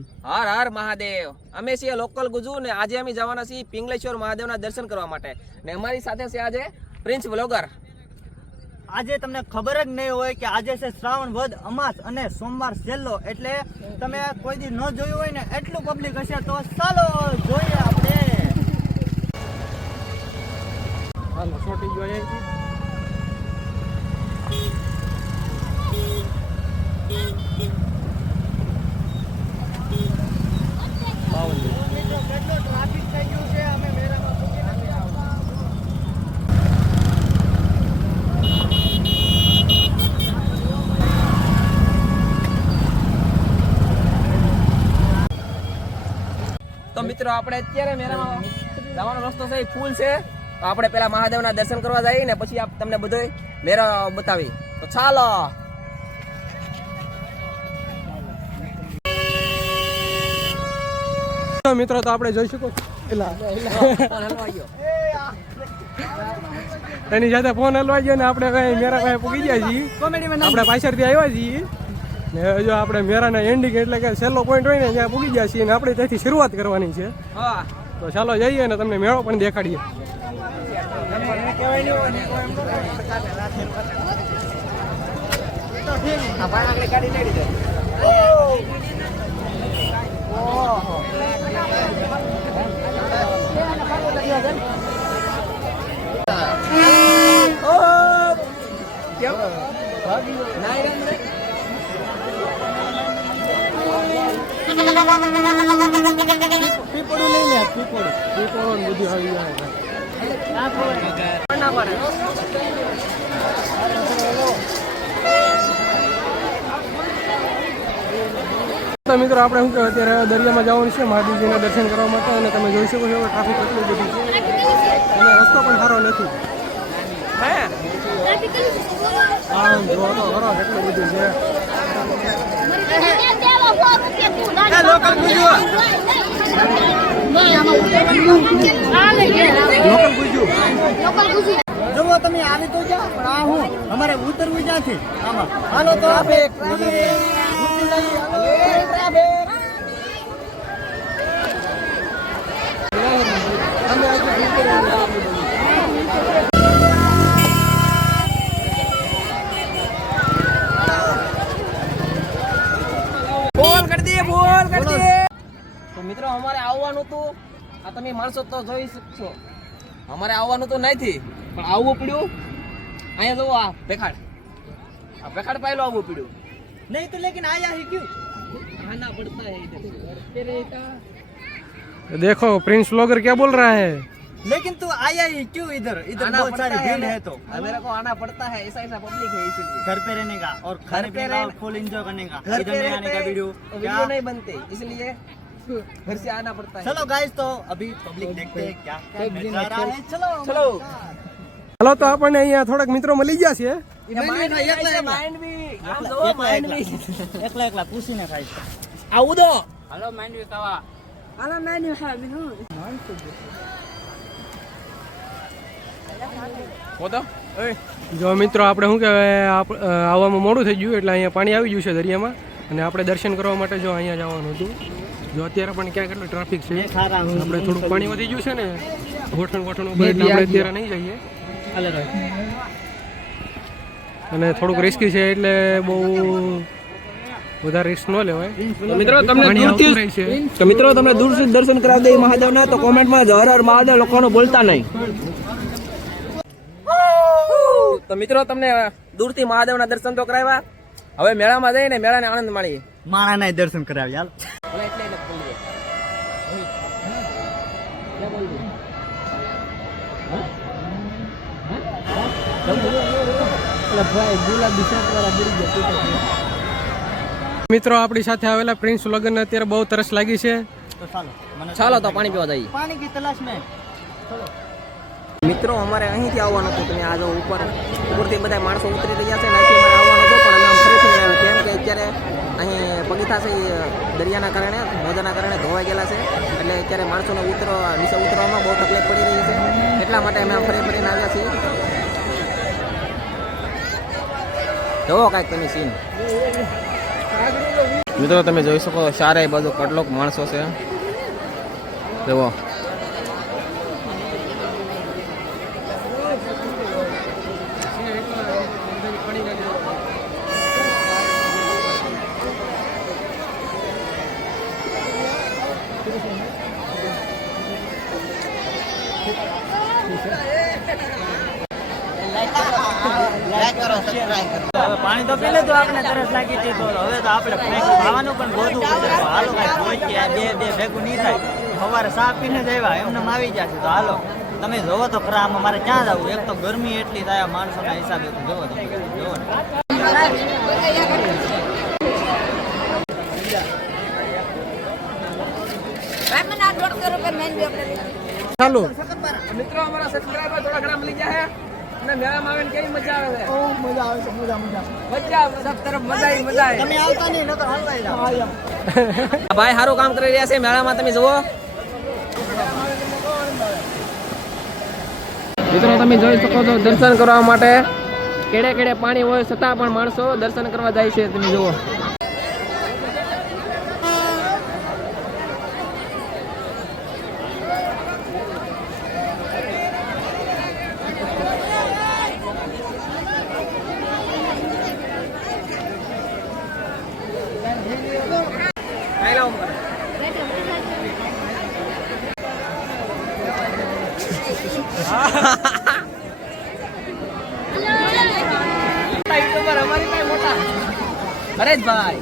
મહાદેવ હર હર મહાદેવ. અમે છીએ લોકલ ગુજુ ને આજે અમે જવાના છીએ પિંગલેશ્વર મહાદેવના દર્શન કરવા માટે. ને અમારી સાથે છે આજે પ્રિન્સ બ્લોગર આજે તમને ખબર જ નહીં હોય કે આજે છે શ્રાવણ વધ અમાસ અને સોમવાર છેલ્લો. એટલે તમે કોઈ દી ન જોયું હોય ને એટલું પબ્લિક હશે તો ચાલો જોઈએ આપણે. હાલો છોટી ગયો મિત્રો આપણે અત્યારે મેળામાં જવાનો રસ્તો છે ફૂલ છે. તો આપણે પેલા મહાદેવના દર્શન કરવા જઈએ ને પછી આપ તમને બધો મેળા બતાવી તો ચાલો. મિત્રો તો આપણે જોઈ શકો એની સાથે ફોન હલવાઈ ગયો ને આપણે કઈ મેરા પાસે પૂગી ગયા છીએ. આપણે પાછળથી આવ્યા છીએ. ને જો આપણે મેરાના એન્ડિંગ એટલે કે છેલ્લો પોઈન્ટ હોય ને ત્યાં પૂગી ગયા છીએ ને આપણે ત્યાંથી શરૂઆત કરવાની છે. તો ચાલો જઈએ ને તમને મેળો પણ દેખાડીએ. પીપળું લઈ લે પીપળું પીપળો બધું આવી જાય તો મિત્રો આપણે શું કહેવાય અત્યારે દરિયામાં જવાનું છે મહાદેવજીના દર્શન કરવા માટે અને તમે જોઈ શકો છો ટ્રાફિક કેટલું બધી છે. અને રસ્તો પણ સારો નથી. આમ જો તો ખરો કેટલું બધું છે. જુઓ તમે આવી તો જા પણ હું અમારે ઉતરવું ક્યાંથી હાલો તો તમે માણસો તો જોઈ શકશો અમારે આવવાનું તો નથી પણ આવવું પડ્યું અહીંયા જુઓ આ પેખાડ આ પેખાડ પાયલો આવવું પડ્યું નહીં તો લેકિન આયા હી ક્યું આના પડતા હે ઇધર देखो प्रिंस ब्लॉगर क्या बोल रहा है लेकिन तू आया ही क्यों इधर इधर आना बहुत सारी पड़ता है भीड़ ना। है तो अब मेरे को आना पड़ता है ऐसा ऐसा पब्लिक है इसीलिए घर पे रहने का और घर खाने पे पीने का रहने- फुल एंजॉय करने का घर इधर पे नहीं रहते आने का हैं, वीडियो तो वीडियो नहीं बनते इसलिए घर से आना पड़ता है चलो गाइस तो अभी पब्लिक देखते हैं क्या क्या नजारा है चलो चलो હાલો તો આપણને અહીંયા થોડાક મિત્રો મળી ગયા છે ये माइंड भी એકલા ऐसे એકલા. माइंड भी આમ જોવો એકલા माइंड भी એકલા એકલા પૂછીને ખાય આવું દો પોતો જો મિત્રો આપણે શું કહેવાય આપ- અ, આવવામાં મોડું થઈ ગયું એટલે અહીંયા પાણી આવી ગયું છે દરિયામાં અને આપણે દર્શન કરવા માટે જો અહીંયા જવાનું હતું જો અત્યારે પણ ક્યાં કેટલું ટ્રાફિક છે. આપણે થોડુંક પાણી વધી ગયું છે ને ગોઠણ ગોઠણ ઉપર એટલે આપણે અત્યારે નહીં જઈએ. અને થોડુંક રિસ્કી છે એટલે બહુ વધારે રિસ્ક ન લેવાય. મિત્રો તમને દૂરથી તો મિત્રો તમને દૂરથી દર્શન કરાવી દે મહાદેવના તો કોમેન્ટમાં હર હર મહાદેવ લખવાનું ભૂલતા નહીં. તો મિત્રો તમને દૂરથી મહાદેવના દર્શન તો કરાવ્યા. હવે મેળામાં જઈને મેળાને આનંદ માણીએ. માણાના દર્શન કરાવી હાલ ભલે એટલે એટલે બોલીએ ક્યાં એટલે ભાઈ ગુલાબી મિત્રો આપણી સાથે આવેલા પ્રિન્સ લગ્ન અત્યારે બહુ તરસ લાગી છે. ચાલો તો પાણી પીવા જઈએ. મિત્રો અમારે અહીંથી આવવાનું હતું. તમે આજે ઉપર ઉપરથી બધા માણસો ઉતરી રહ્યા છે ને આવવાનું કેમ કે અત્યારે અહીં પગીથા છે એ દરિયાના કારણે મોજાના કારણે ધોવાઈ ગયેલા છે. એટલે અત્યારે માણસોને ઉતરવા નીચે ઉતરવામાં બહુ તકલીફ પડી રહી છે. એટલા માટે અમે ફરી ફરીને આવ્યા છીએ. જોવો કાંઈક તમે સીન મિત્રો, તમે જોઈ શકો સારા ચારે બાજુ કેટલોક માણસો છે. જુઓ પાણી તો પી તો આપણે તરસ લાગી છે તો હવે તો આપણે કંઈક ખાવાનું પણ ગોધું હાલો કાંઈ પહોંચીએ. બે બે ભેગું નહીં થાય. સવારે સા પીને જ આવ્યા એમને આવી જશે તો હાલો તમે જોવો તો ખરા આમાં મારે ક્યાં જવું? એક તો ગરમી એટલી થાય માણસોના હિસાબે જોવો તમે. જોવો ચાલુ. મિત્રો અમારા સબસ્ક્રાઇબર થોડા ઘણા મળી ગયા અને મેળામાં આવીને કેવી મજા આવે? છે મજા આવે છે મજા મજા. મજા સબ તરફ મજા મજા આવી. તમે આવતા નહીં નકર હલવાઈ ભાઈ સારું કામ કરી રહ્યા છે મેળામાં તમે જુઓ. મિત્રો તમે જોઈ શકો છો દર્શન કરવા માટે. કેડે કેડે પાણી હોય છતાં પણ માણસો દર્શન કરવા જાય છે તમે જુઓ. હરેશભાઈ.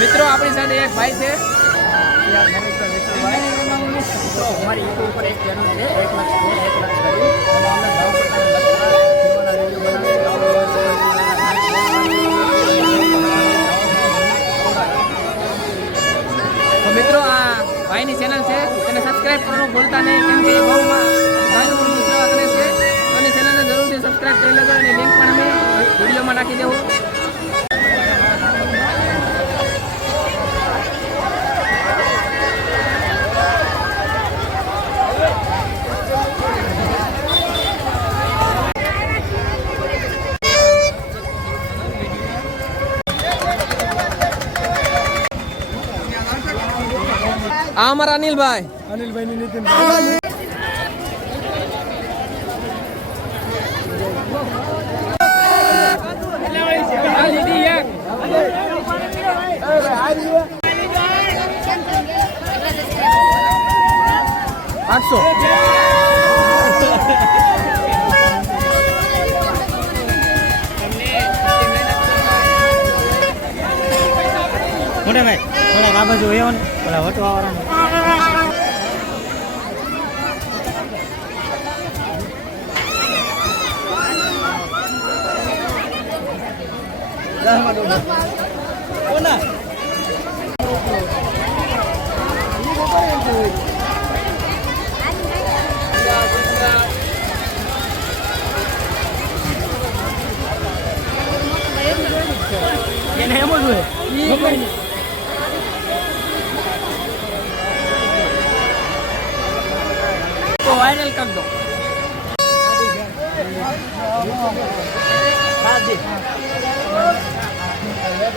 મિત્રો આપણી સાથે એક ભાઈ છે. તો મિત્રો આ ભાઈની ચેનલ છે. તેને સબસ્ક્રાઈબ કરવાનું ભૂલતા નહીં કેમ કે બહુ છે ચેનલને જરૂરથી સબસ્ક્રાઇબ કરી લેજો અને લિંક પણ અમે વિડીયોમાં નાખી દેવું આ અમારા અનિલભાઈ અનિલભાઈ ની નીતિન આઠસો મોટે ભાઈ થોડાક આ બાજુ એવો ને પેલા વટવા વાળા કોના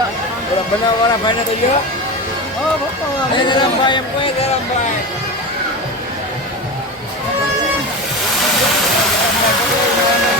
બનાવવાળા ભાઈને તો જો. ગરમભાઈ એમ કોઈ ગરમભાઈ. હા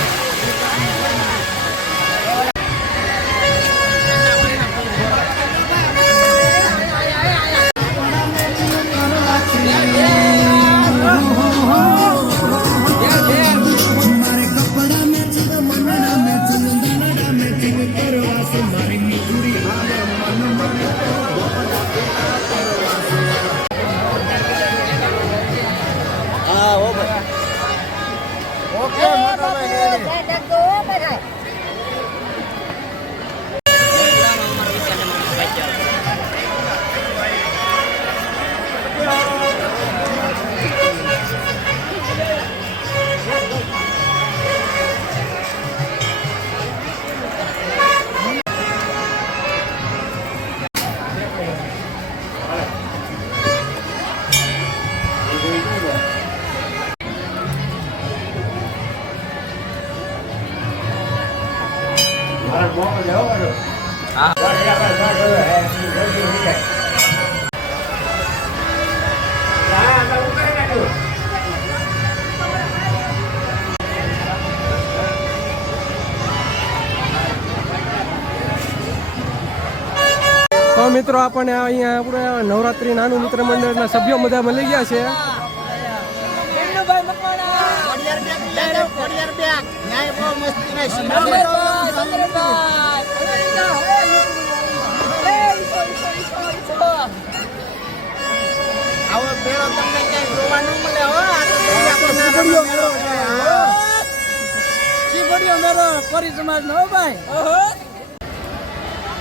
તો મિત્રો આપણને અહીંયા આપણે નવરાત્રી નાનું મિત્ર મંડળના સભ્યો બધા મળી ગયા છે. આવો પેલો તમને ક્યાંય જોવા ન મળે હો. આ તો દરિયા મેળો છે હા. ચીબડીયો મેળો કોરી સમાજ નો ભાઈ.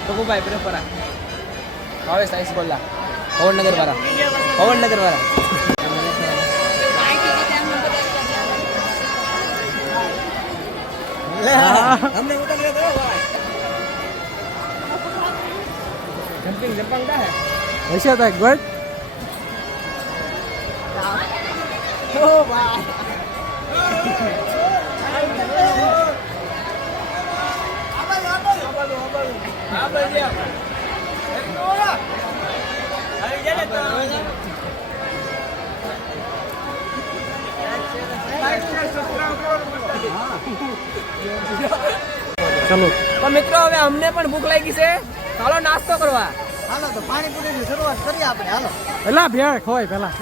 ટકુભાઈ પ્રેપરા. ભાવેશ આઈસ બોલા પવનનગર વાળા પવનનગર વાળા અમને ઉતારી દો ભાઈ. જમ્પિંગ જમ્પિંગ કા હે? હશે તો ગોટ ચલો. પણ મિત્રો હવે અમને પણ ભૂખ લાગી છે. ચાલો નાસ્તો કરવા. હાલો તો પાણીપુરીની શરૂઆત કરીએ આપણે. હાલો. પેલા ભેળ હોય પેલા.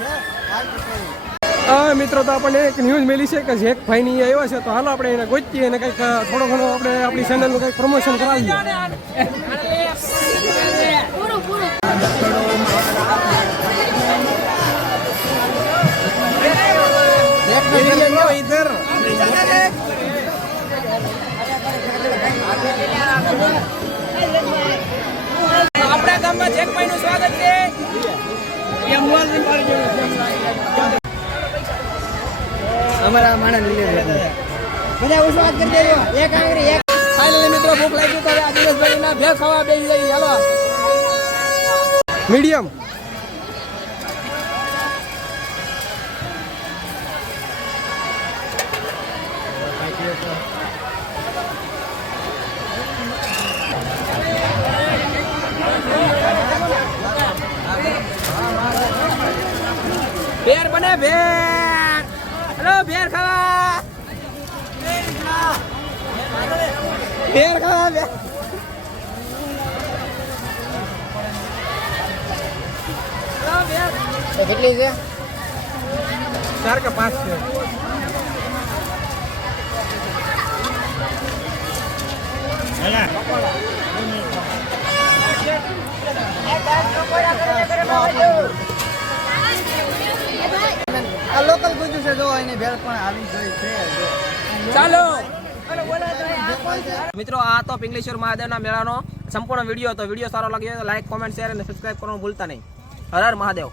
હા, મિત્રો, તો આપણને એક ન્યૂઝ મળી છે કે જેક ભાઈ ની આવ્યા છે, તો હાલો આપણે એને ગોતીએ અને કંઈક થોડો ઘણો આપણે આપણી ચેનલનું કંઈક પ્રમોશન કરાવીએ. આપણા ગામમાં જેકભાઈ નું સ્વાગત છે. અમારા માણસ લીધે બધા ઉસ્વાદ કરી દેજો એક આંગળી એક ફાઇનલી મિત્રો ભૂખ લાગી તો આ દિનેશભાઈ ના ભેળ ખાવા બે જઈ હાલો. મીડિયમ. ભેર બને ભેળ. હેલો બેર ખાવા. બેર ખાવા ભેળ. કેટલી છે? ચાર કે પાંચ છે. આ છે જો એની ભેળ પણ આવી ગઈ છે ચાલો. મિત્રો આ તો પિંગલેશ્વર મહાદેવના મેળાનો સંપૂર્ણ વીડિયો હતો. વીડિયો સારો લાગ્યો લાઈક કોમેન્ટ શેર અને સબસ્ક્રાઈબ કરવાનું ભૂલતા નહીં. હર હર મહાદેવ.